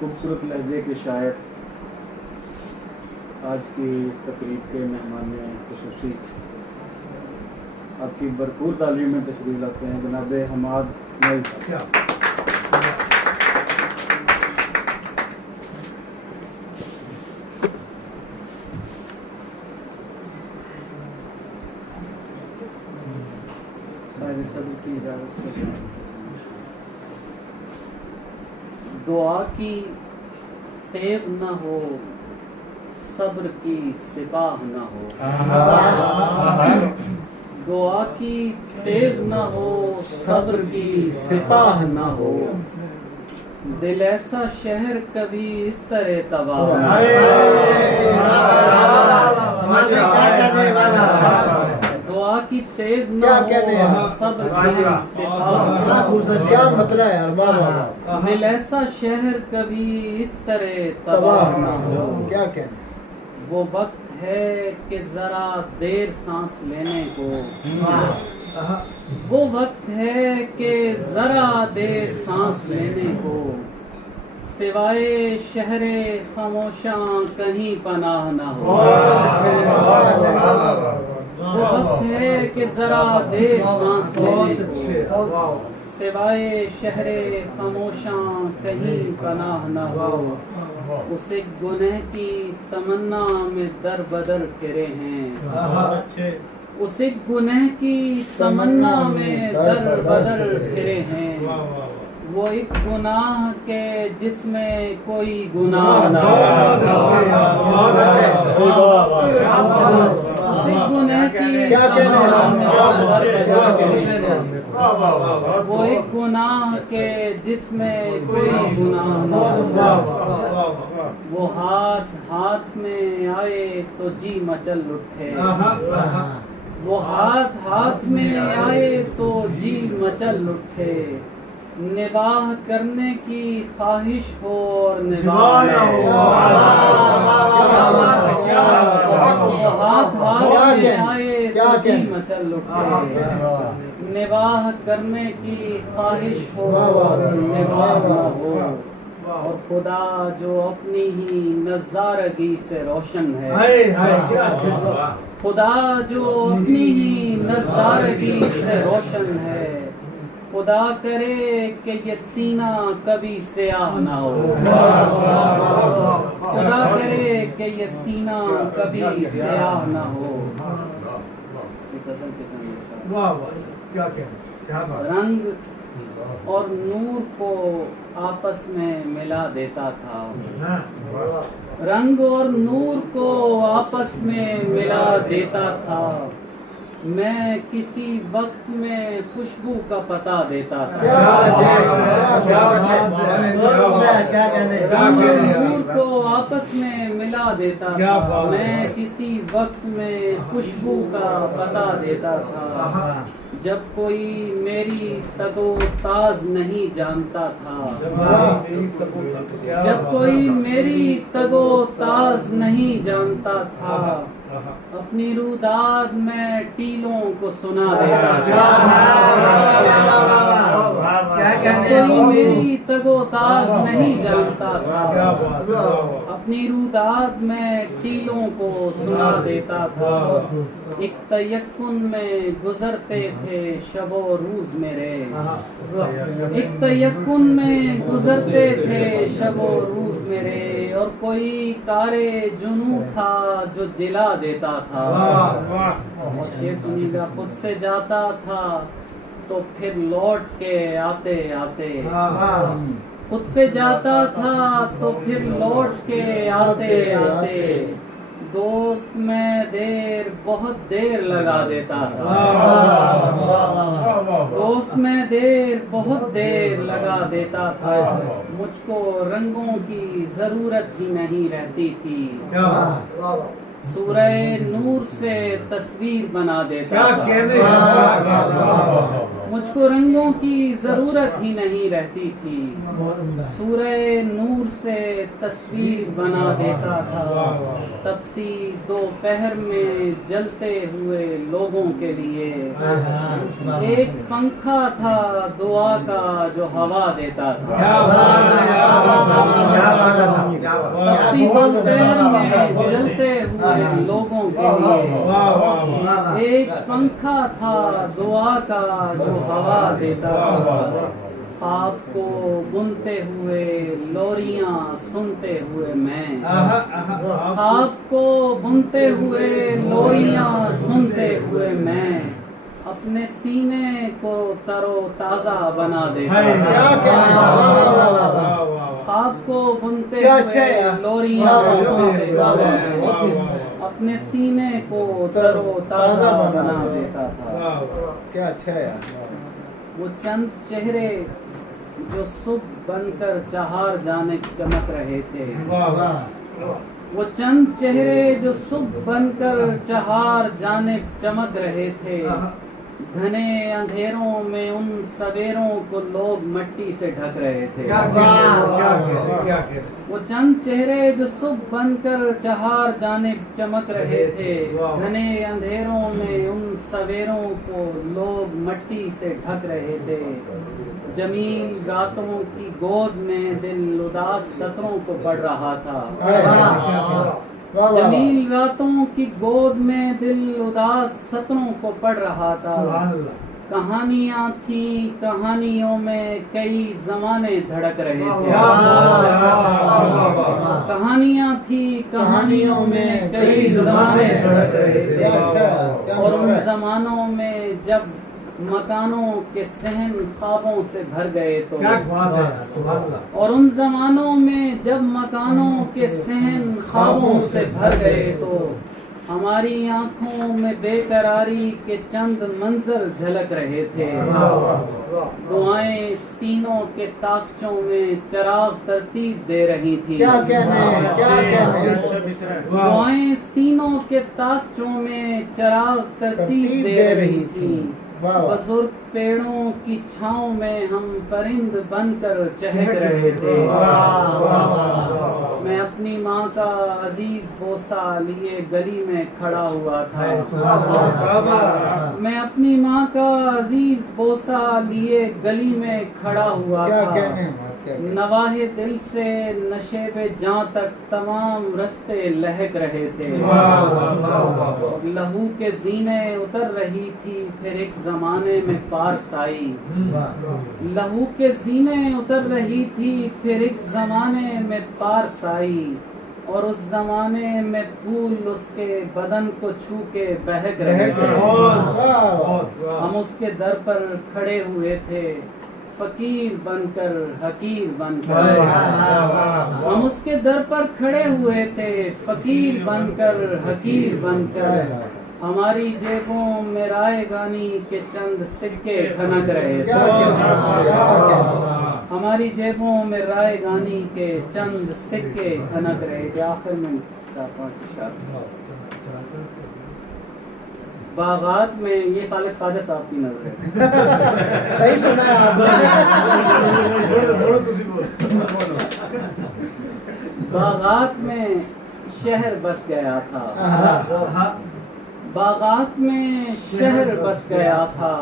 خوبصورت لہجے کے شاعر آج کی اس تقریب کے مہمان خصوصی آپ کی بھرپور تعلیم میں تشریف لاتے ہیں جناب حماد نئی صاحب۔ صبر کی اجازت سے دعا کی تیغ نہ ہو صبر کی سپاہ نہ ہو، دعا کی تیغ نہ ہو صبر کی سپاہ نہ ہو، دل ایسا شہر کبھی اس طرح تباہ نہ ہو، دعا کی تیغ نہ ہو صبر کی سپاہ نہ ہو، دل ایسا شہر کبھی اس طرح تباہ نہ ہو۔ وہ وقت ہے کہ ذرا دیر سانس لینے کو، وہ وقت ہے کہ ذرا دیر سانس لینے کو، سوائے شہر خاموشاں کہیں پناہ نہ ہو، وہ وقت ہے کہ ذرا دیر سانس لینے کو، سوائے شہر خاموشاں کہیں پناہ نہ ہو، اس ایک گنہ کی تمنا میں در بدر پھرے ہیں، اس ایک گنہ کی تمنا میں در بدر پھرے ہیں، وہ ایک گناہ کے جس میں کوئی گناہ نہ ہو، اس ایک گنہ کی تمنا میں در بدر پھرے ہیں، وہ ایک گناہ کے جس میں کوئی گناہ نہ ہو، وہ ہاتھ ہاتھ میں آئے تو جی مچل اٹھے، وہ ہاتھ ہاتھ میں آئے تو جی مچل اٹھے، نباہ کرنے کی خواہش ہو اور نباہ نہ ہو، ہاتھ ہاتھ میں آئے تو جی مچل اٹھے، نباہ کرنے کی خواہش ہو اور نباہ نہ ہو، اور خدا جو اپنی ہی نظارگی سے روشن ہے، خدا جو اپنی ہی نظارگی سے روشن ہے، خدا کرے کہ یہ سینہ کبھی سیاہ نہ ہو، خدا کرے کہ یہ سینہ کبھی سیاہ نہ ہو۔ رنگ اور نور کو آپس میں ملا دیتا تھا، رنگ اور نور کو آپس میں ملا دیتا تھا، میں کسی وقت میں خوشبو کا پتہ دیتا تھا، رنگ اور نور کو آپس میں ملا دیتا تھا، میں کسی وقت میں خوشبو کا پتہ دیتا تھا، جب کوئی میری تگ و تاز نہیں جانتا تھا، جب کوئی میری تگ و تاز نہیں جانتا تھا، اپنی روداد میں ٹیلوں کو سنا دیتا تھا، کوئی میری تگ و تاز نہیں جانتا تھا، اپنی روداد میں ٹیلوں کو سنا دیتا تھا، ایک تیقن میں گزرتے تھے شب و روز میرے، ایک تیقن میں گزرتے تھے شب و روز میرے، اور کوئی کارے جنوں تھا جو جلا دیتا تھا، یہ سنیے گا، خود سے جاتا تھا تو پھر لوٹ کے آتے آتے، خود سے جاتا تھا تو پھر لوٹ کے آتے آتے، دوست میں دیر بہت دیر لگا دیتا تھا، دوست میں دیر بہت دیر لگا دیتا تھا، مجھ کو رنگوں کی ضرورت ہی نہیں رہتی تھی، سورہ نور سے تصویر بنا دیتا تھا، مجھ کو رنگوں کی ضرورت ہی نہیں رہتی تھی، سورہ نور سے تصویر بنا دیتا تھا، تپتی دوپہر میں جلتے ہوئے لوگوں کے لیے، ایک پنکھا تھا دعا کا جو ہوا دیتا تھا، دوپہر میں جلتے ہوئے لوگوں کے لیے ایک پنکھا تھا دعا کا جو ہوا دیتا تھا خواب کو بنتے ہوئے لوریاں سنتے ہوئے میں خواب کو بنتے ہوئے لوریاں سنتے ہوئے میں اپنے سینے کو تر و تازہ بنا دیتا خواب کو بنتے ہوئے لوریاں سنتے ہوئے اپنے سینے کو تر و تازہ بنا دیتا تھا. کیا اچھا ہے وہ چند چہرے جو صبح بن کر چہار جانب چمک رہے تھے وہ چند چہرے جو صبح بن کر چہار جانب چمک رہے تھے گھنے اندھیروں میں ان سویروں کو لوگ مٹی سے ڈھک رہے تھے. وہ چند چہرے جو صبح بن کر چہار جانب چمک رہے تھے گھنے اندھیروں میں ان سویروں کو لوگ مٹی سے ڈھک رہے تھے. جمیل راتوں کی گود میں دل اداس سطروں کو پڑھ رہا تھا. جمیل راتوں کی گود میں دل اداس سطروں کو پڑھ رہا تھا. کہانیاں تھیں کہانیوں میں کئی زمانے دھڑک رہے تھے. کہانیاں تھیں کہانیوں میں کئی زمانے دھڑک رہے تھے اور ان زمانوں میں جب مکانوں کے صحن خوابوں سے بھر گئے تو اور ان زمانوں میں جب مکانوں کے صحن خوابوں سے بھر گئے تو ہماری آنکھوں میں بے قراری کے چند منظر جھلک رہے تھے. دعائیں سینوں کے تاکچوں میں چراغ ترتیب دے رہی تھی. دعائیں سینوں کے تاکچوں میں چراغ ترتیب دے رہی تھی. بزرگ پیڑوں کی چھاؤں میں ہم پرند بن کر چہک رہے تھے. میں اپنی ماں کا عزیز بوسہ لیے گلی میں کھڑا ہوا تھا. میں اپنی ماں کا عزیز بوسہ لیے گلی میں کھڑا ہوا تھا. نواح دل سے نشیب جاں تک تمام رستے لہک رہے تھے. لہو کے زینے اتر رہی تھی پھر ایک زمانے میں پارس آئی. لہو کے زینے اتر رہی تھی پھر ایک زمانے میں پارس آئی اور اس زمانے میں پھول اس کے بدن کو چھو کے بہک رہے تھے. ہم اس کے در پر کھڑے ہوئے تھے فقیر بن کر حقیر بن کر. ہم اس کے در پر کھڑے ہوئے تھے فقیر بن کر حقیر بن کر. ہماری جیبوں میں رائے گانی کے چند سکے کھنک رہے تھے. ہماری جیبوں میں رائے گانی کے چند سکے کھنک رہے تھے. آخر میں 4-5 اشارے. باغات میں یہ خالد خواجہ صاحب کی نظر ہے. صحیح سنا ہے آپ باغات میں شہر بس گیا تھا. باغات میں شہر بس گیا تھا.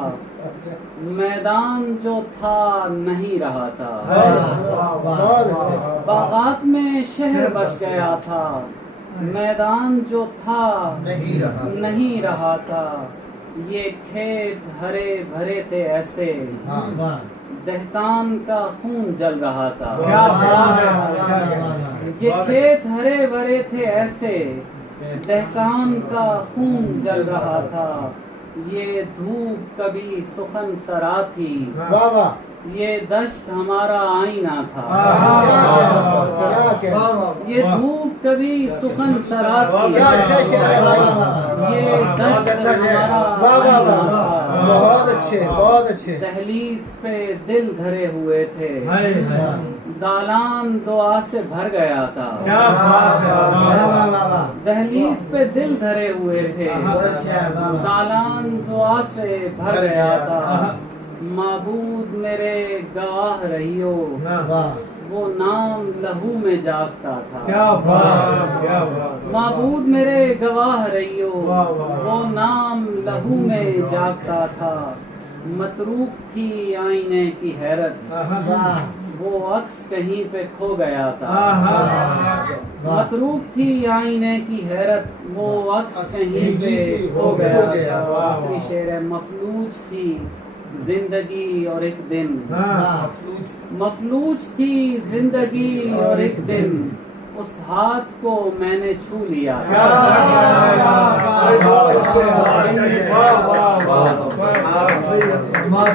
میدان جو تھا نہیں رہا تھا. باغات میں شہر بس گیا تھا. میدان جو تھا نہیں رہا تھا. یہ کھیت ہرے بھرے تھے ایسے دہقان کا خون جل رہا تھا. یہ کھیت ہرے بھرے تھے ایسے دہقان کا خون جل رہا تھا. یہ دھوپ کبھی سخن سرا تھی. یہ دشت ہمارا آئینہ تھا. یہ دھوپ کبھی سخن سرا تھی. یہ دشت ہمارا آئینہ تھا. بہت اچھے بہت اچھے. دہلیز پہ دل دھرے ہوئے تھے. دالان دعا سے بھر گیا تھا. دہلیز پہ دل دھرے ہوئے تھے. دالان دعا سے بھر گیا تھا. معبود میرے گواہ رہیو وہ نام لہو میں جاگتا تھا. معبود میرے گواہ رہیو وہ نام لہو میں جاگتا تھا. متروک تھی آئینے کی حیرت وہ عکس کہیں پہ کھو گیا تھا متروک تھی آئینے کی حیرت وہ عکس کہیں پہ کھو گیا تھا آخری شعر ہے مفلوج تھی زندگی اور ایک دن مفلوج تھی زندگی اور ایک دن اس ہاتھ کو میں نے چھو لیا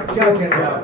کیا کہتے ہیں